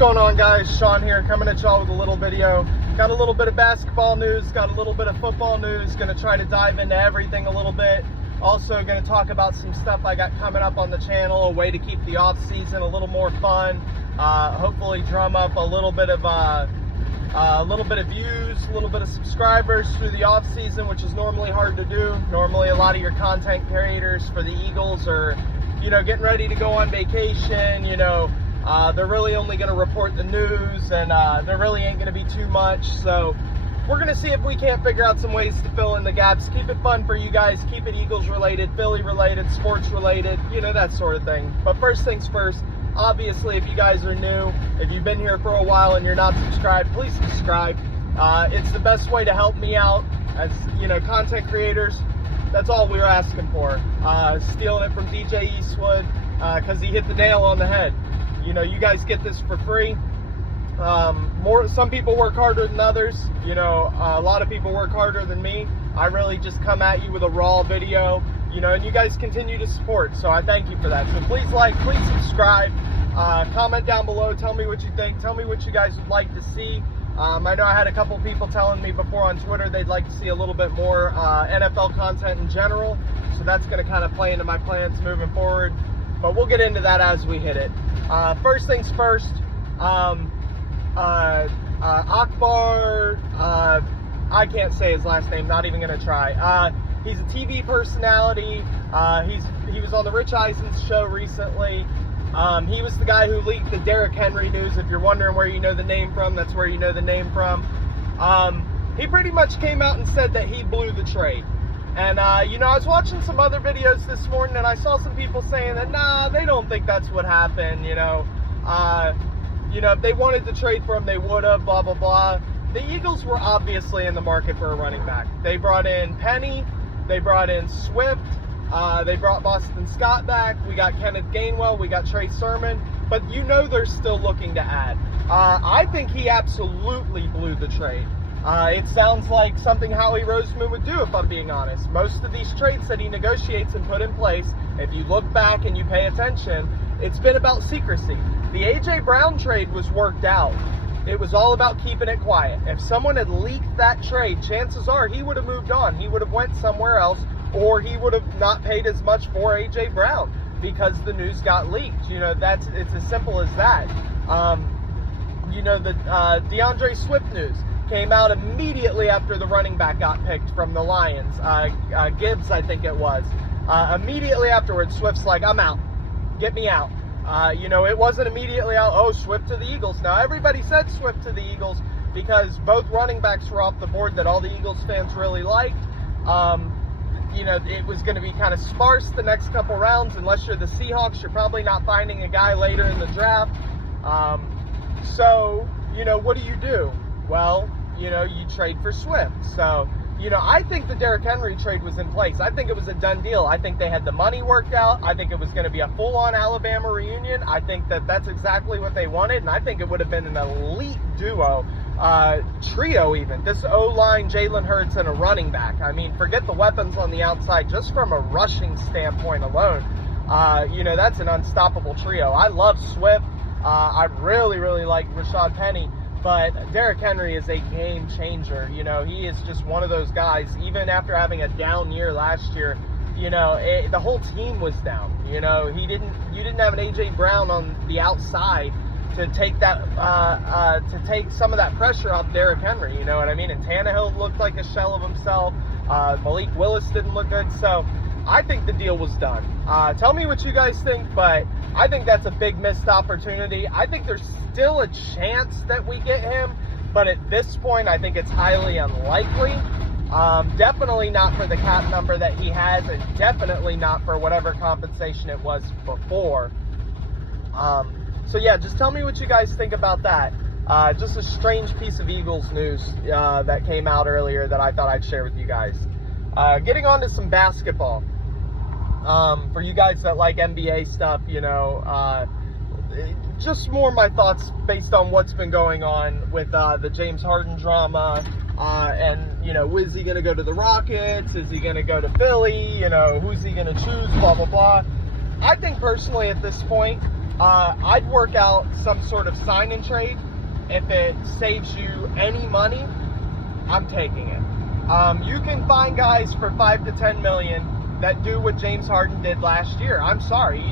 going on, guys? Sean here, coming at y'all with a little video. Got a little bit of basketball news, got a little bit of football news. Gonna try to dive into everything a little bit. Also gonna talk about some stuff I got coming up on the channel, a way to keep the off season a little more fun. Hopefully drum up a little bit of views, a little bit of subscribers through the off season, which is normally hard to do. Normally a lot of your content creators for the Eagles are, getting ready to go on vacation. They're really only going to report the news, and there really ain't going to be too much. So we're going to see if we can't figure out some ways to fill in the gaps. Keep it fun for you guys. Keep it Eagles related, Philly related, sports related, that sort of thing. But first things first, obviously, if you guys are new, if you've been here for a while and you're not subscribed, please subscribe. It's the best way to help me out as, content creators. That's all we were asking for. Stealing it from DJ Eastwood because he hit the nail on the head. You guys get this for free. Some people work harder than others. A lot of people work harder than me. I really just come at you with a raw video, and you guys continue to support. So I thank you for that. So please like, please subscribe, comment down below. Tell me what you think. Tell me what you guys would like to see. I know I had a couple people telling me before on Twitter they'd like to see a little bit more NFL content in general. So that's going to kind of play into my plans moving forward. But we'll get into that as we hit it. First things first, Akbar, I can't say his last name, not even going to try. He's a TV personality. He was on the Rich Eisen's show recently. He was the guy who leaked the Derrick Henry news. If you're wondering where you know the name from, that's where you know the name from. He pretty much came out and said that he blew the trade. And, I was watching some other videos this morning, and I saw some people saying that, nah, they don't think that's what happened, if they wanted to trade for him, they would have, blah, blah, blah. The Eagles were obviously in the market for a running back. They brought in Penny, they brought in Swift, they brought Boston Scott back, we got Kenneth Gainwell, we got Trey Sermon, but they're still looking to add. I think he absolutely blew the trade. It sounds like something Howie Roseman would do, if I'm being honest. Most of these trades that he negotiates and put in place, if you look back and you pay attention, it's been about secrecy. The A.J. Brown trade was worked out. It was all about keeping it quiet. If someone had leaked that trade, chances are he would have moved on. He would have went somewhere else, or he would have not paid as much for A.J. Brown because the news got leaked. It's as simple as that. The DeAndre Swift news came out immediately after the running back got picked from the Lions. Gibbs, I think it was. Immediately afterwards, Swift's like, I'm out. Get me out. It wasn't immediately out, oh, Swift to the Eagles. Now, everybody said Swift to the Eagles because both running backs were off the board that all the Eagles fans really liked. It was going to be kind of sparse the next couple rounds. Unless you're the Seahawks, you're probably not finding a guy later in the draft. So, what do? Well, you trade for Swift. So, I think the Derrick Henry trade was in place. I think it was a done deal. I think they had the money worked out. I think it was going to be a full-on Alabama reunion. I think that's exactly what they wanted, and I think it would have been an elite duo, trio even. This O-line, Jalen Hurts, and a running back. I mean, forget the weapons on the outside. Just from a rushing standpoint alone, that's an unstoppable trio. I love Swift. I really, really like Rashad Penny. But Derrick Henry is a game changer. He is just one of those guys. Even after having a down year last year, the whole team was down. You didn't have an A.J. Brown on the outside to take that to take some of that pressure off Derrick Henry. You know what I mean? And Tannehill looked like a shell of himself. Malik Willis didn't look good. So I think the deal was done. Tell me what you guys think, but I think that's a big missed opportunity. I think there's still a chance that we get him, but at this point, I think it's highly unlikely. Definitely not for the cap number that he has, and definitely not for whatever compensation it was before. So yeah, just tell me what you guys think about that. Just a strange piece of Eagles news that came out earlier that I thought I'd share with you guys. Getting on to some basketball. For you guys that like NBA stuff, just more my thoughts based on what's been going on with the James Harden drama, and is he going to go to the Rockets? Is he going to go to Philly? Who's he going to choose? Blah blah blah. I think personally at this point, I'd work out some sort of sign and trade. If it saves you any money, I'm taking it. You can find guys for 5 to 10 million that do what James Harden did last year. I'm sorry,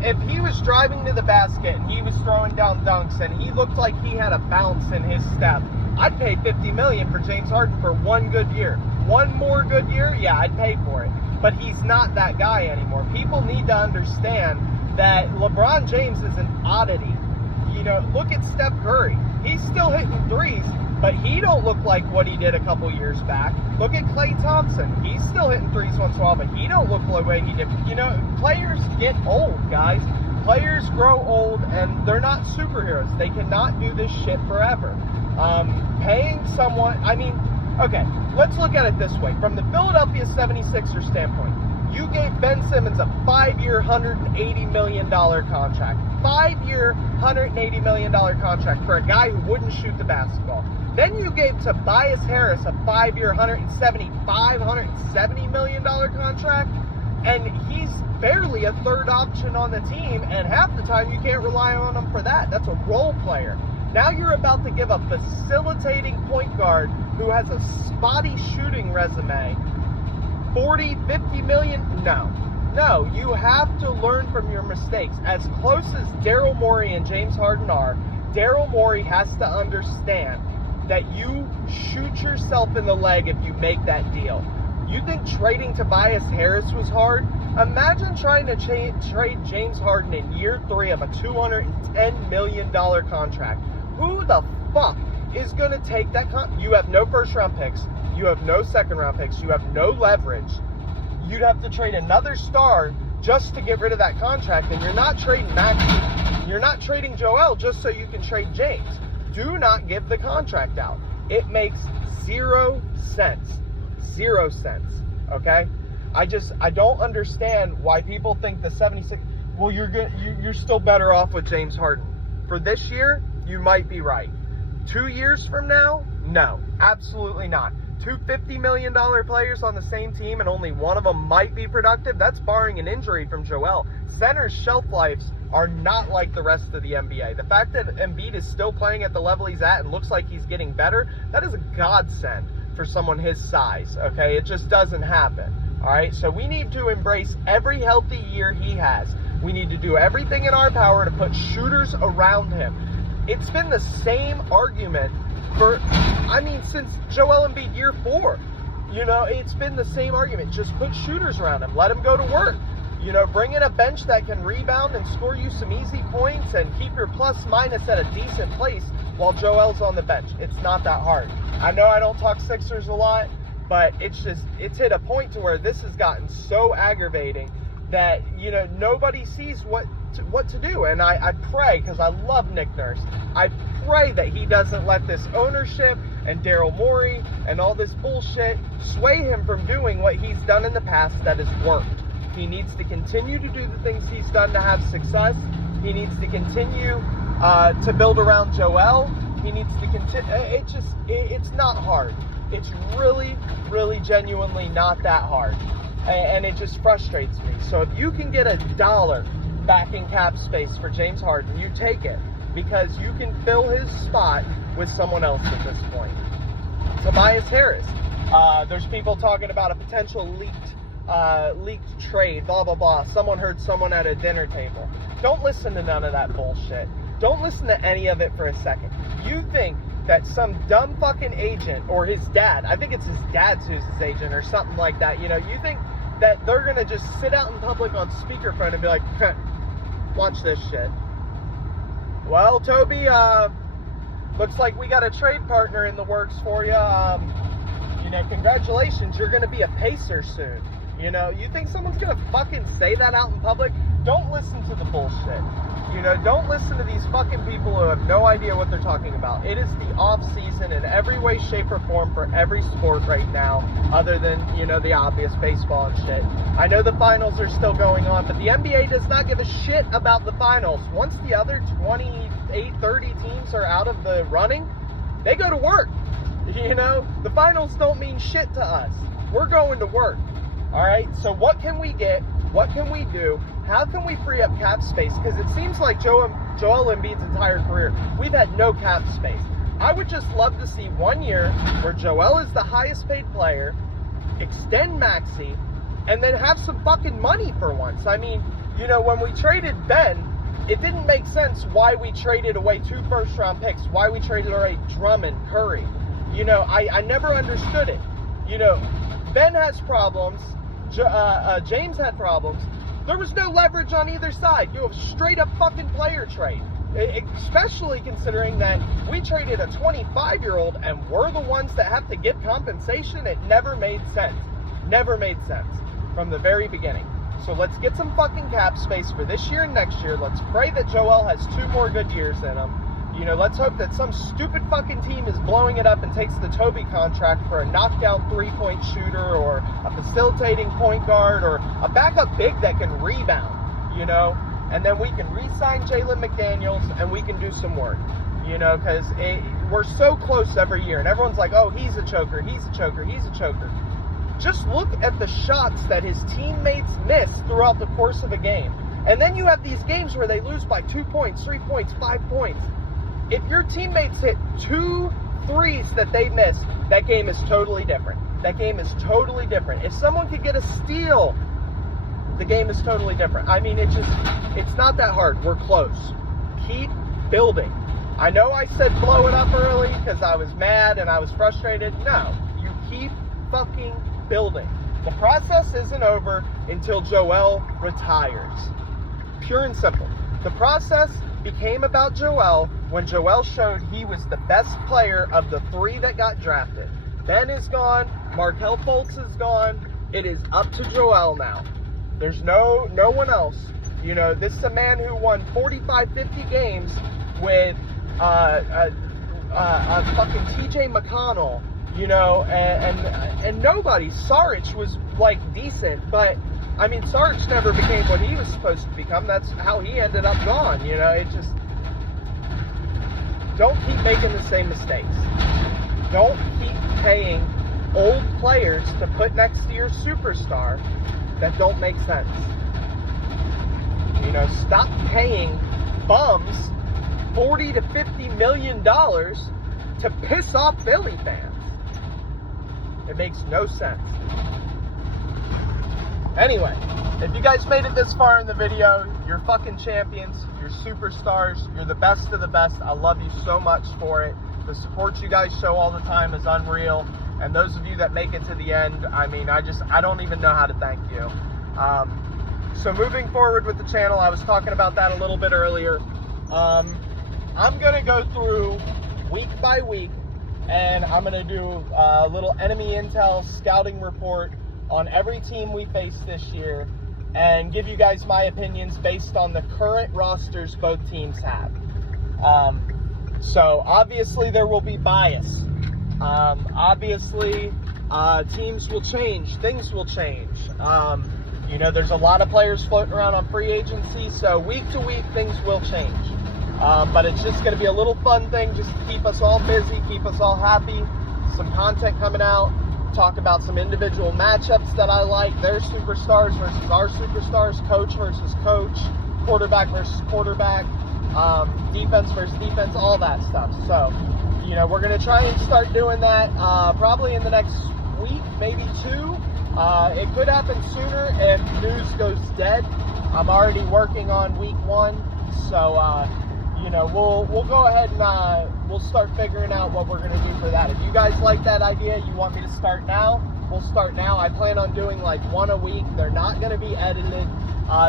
if he was driving to the basket and he was throwing down dunks and he looked like he had a bounce in his step, I'd pay 50 million for James Harden for one good year. One more good year, yeah, I'd pay for it. But he's not that guy anymore. People need to understand that LeBron James is an oddity. You know, look at Steph Curry. He's still hitting threes, but he don't look like what he did a couple years back. Look at Klay Thompson. He's still hitting threes once in a while, but he don't look the way he did. You know, players get old, guys. Players grow old, and they're not superheroes. They cannot do this shit forever. Paying someone, I mean, okay, let's look at it this way. From the Philadelphia 76ers standpoint, you gave Ben Simmons a 5-year, $180 million contract. 5-year, $180 million contract for a guy who wouldn't shoot the basketball. Then you gave Tobias Harris a 5-year, $170 million contract, and he's barely a third option on the team, and half the time you can't rely on him for that. That's a role player. Now you're about to give a facilitating point guard who has a spotty shooting resume 40, 50 million? No, you have to learn from your mistakes. As close as Daryl Morey and James Harden are, Daryl Morey has to understand that you shoot yourself in the leg if you make that deal. You think trading Tobias Harris was hard? Imagine trying to trade James Harden in year 3 of a $210 million contract. Who the fuck is going to take that You have no first round picks. You have no second round picks. You have no leverage. You'd have to trade another star just to get rid of that contract. And you're not trading Maxey. You're not trading Joel just so you can trade James. Do not give the contract out. It makes 0 sense. 0 cents. Okay? I don't understand why people think the 76. Well, you're still better off with James Harden. For this year, you might be right. 2 years from now, no, absolutely not. Two $50 million players on the same team and only one of them might be productive, that's barring an injury from Joel. Centers' shelf lives are not like the rest of the NBA. The fact that Embiid is still playing at the level he's at and looks like he's getting better, that is a godsend for someone his size, okay? It just doesn't happen, all right? So we need to embrace every healthy year he has. We need to do everything in our power to put shooters around him. It's been the same argument since Joel Embiid year 4. You know, it's been the same argument. Just put shooters around him. Let him go to work. You know, bring in a bench that can rebound and score you some easy points and keep your plus minus at a decent place while Joel's on the bench. It's not that hard. I know I don't talk Sixers a lot, but it's hit a point to where this has gotten so aggravating that, you know, nobody sees what to do. And I pray, because I love Nick Nurse, I pray that he doesn't let this ownership and Daryl Morey and all this bullshit sway him from doing what he's done in the past that has worked. He needs to continue to do the things he's done to have success. He needs to continue to build around Joel. He needs to continue. It's not hard. It's really, really genuinely not that hard. And it just frustrates me. So if you can get $1 back in cap space for James Harden, you take it, because you can fill his spot with someone else at this point. Tobias Harris. There's people talking about a potential leaked trade, blah, blah, blah. Someone heard someone at a dinner table. Don't listen to none of that bullshit. Don't listen to any of it for a second. You think that some dumb fucking agent, or his dad, I think it's his dad's who's his agent or something like that, you know, you think that they're going to just sit out in public on speakerphone and be like, watch this shit. Well, Toby, looks like we got a trade partner in the works for you. You know, congratulations, you're going to be a Pacer soon. You know, you think someone's going to fucking say that out in public? Don't listen to the bullshit. You know, don't listen to these fucking people who have no idea what they're talking about. It is the off season in every way, shape, or form for every sport right now, other than, you know, the obvious baseball and shit. I know the finals are still going on, but the NBA does not give a shit about the finals. Once the other 28, 30 teams are out of the running, they go to work. You know, the finals don't mean shit to us. We're going to work. All right, so what can we get? What can we do? how can we free up cap space? Because it seems like Joel Embiid's entire career, we've had no cap space. I would just love to see 1 year where Joel is the highest paid player, extend Maxey, and then have some fucking money for once. I mean, you know, when we traded Ben, it didn't make sense why we traded away 2 first-round picks, why we traded away Drummond, Curry. You know, I never understood it. You know, Ben has problems. James had problems. There was no leverage on either side. You have straight-up fucking player trade. Especially considering that we traded a 25-year-old and we're the ones that have to give compensation. It never made sense. Never made sense from the very beginning. So let's get some fucking cap space for this year and next year. Let's pray that Joel has 2 more good years in him. You know, let's hope that some stupid fucking team is blowing it up and takes the Toby contract for a knockdown 3-point shooter or a facilitating point guard or a backup big that can rebound, you know. And then we can re-sign Jalen McDaniels and we can do some work, you know, because we're so close every year. And everyone's like, oh, he's a choker, he's a choker, he's a choker. Just look at the shots that his teammates miss throughout the course of a game. And then you have these games where they lose by 2 points, 3 points, 5 points. If your teammates hit 2 threes that they miss, that game is totally different. That game is totally different. If someone could get a steal, the game is totally different. I mean, it's not that hard. We're close. Keep building. I know I said blow it up early because I was mad and I was frustrated. No, you keep fucking building. The process isn't over until Joel retires. Pure and simple. The process became about Joel when Joel showed he was the best player of the 3 that got drafted. Ben is gone. Markelle Fultz is gone. It is up to Joel now. There's no one else. You know, this is a man who won 45, 50 games with fucking TJ McConnell, you know, and nobody. Saric was, like, decent, but, I mean, Saric never became what he was supposed to become. That's how he ended up gone, you know. It just, don't keep making the same mistakes. Don't keep paying old players to put next to your superstar that don't make sense. You know, stop paying bums $40 to $50 million to piss off Philly fans. It makes no sense. Anyway, if you guys made it this far in the video, you're fucking champions. You're superstars. You're the best of the best. I love you so much for it. The support you guys show all the time is unreal. And those of you that make it to the end, I mean, I don't even know how to thank you. So moving forward with the channel, I was talking about that a little bit earlier. I'm going to go through week by week, and I'm going to do a little enemy intel scouting report on every team we face this year and give you guys my opinions based on the current rosters both teams have. So obviously there will be bias. Obviously, teams will change, things will change. You know, there's a lot of players floating around on free agency, so week to week things will change. But it's just going to be a little fun thing just to keep us all busy, keep us all happy. Some content coming out, talk about some individual matchups that I like, their superstars versus our superstars, coach versus coach, quarterback versus quarterback, defense versus defense, all that stuff. So, you know, we're going to try and start doing that probably in the next week, maybe 2. It could happen sooner if news goes dead. I'm already working on week 1, so you know, we'll go ahead and we'll start figuring out what we're going to do for that. If you guys like that idea, you want me to start now, we'll start now. I plan on doing like 1 a week. They're not going to be edited.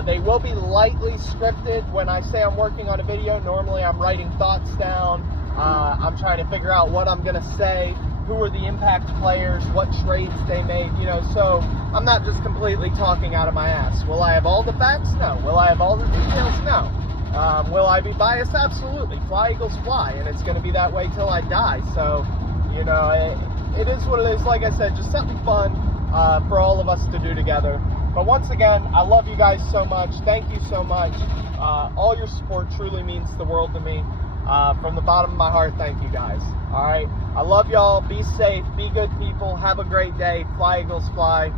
They will be lightly scripted. When I say I'm working on a video, normally I'm writing thoughts down. I'm trying to figure out what I'm going to say, who are the impact players, what trades they made, you know, so I'm not just completely talking out of my ass. Will I have all the facts? No. Will I have all the details? No. Will I be biased? Absolutely. Fly, Eagles, fly, and it's going to be that way till I die. So, you know, it is what it is. Like I said, just something fun for all of us to do together. But once again, I love you guys so much. Thank you so much. All your support truly means the world to me. From the bottom of my heart, thank you guys. All right. I love y'all. Be safe. Be good people. Have a great day. Fly, Eagles, fly.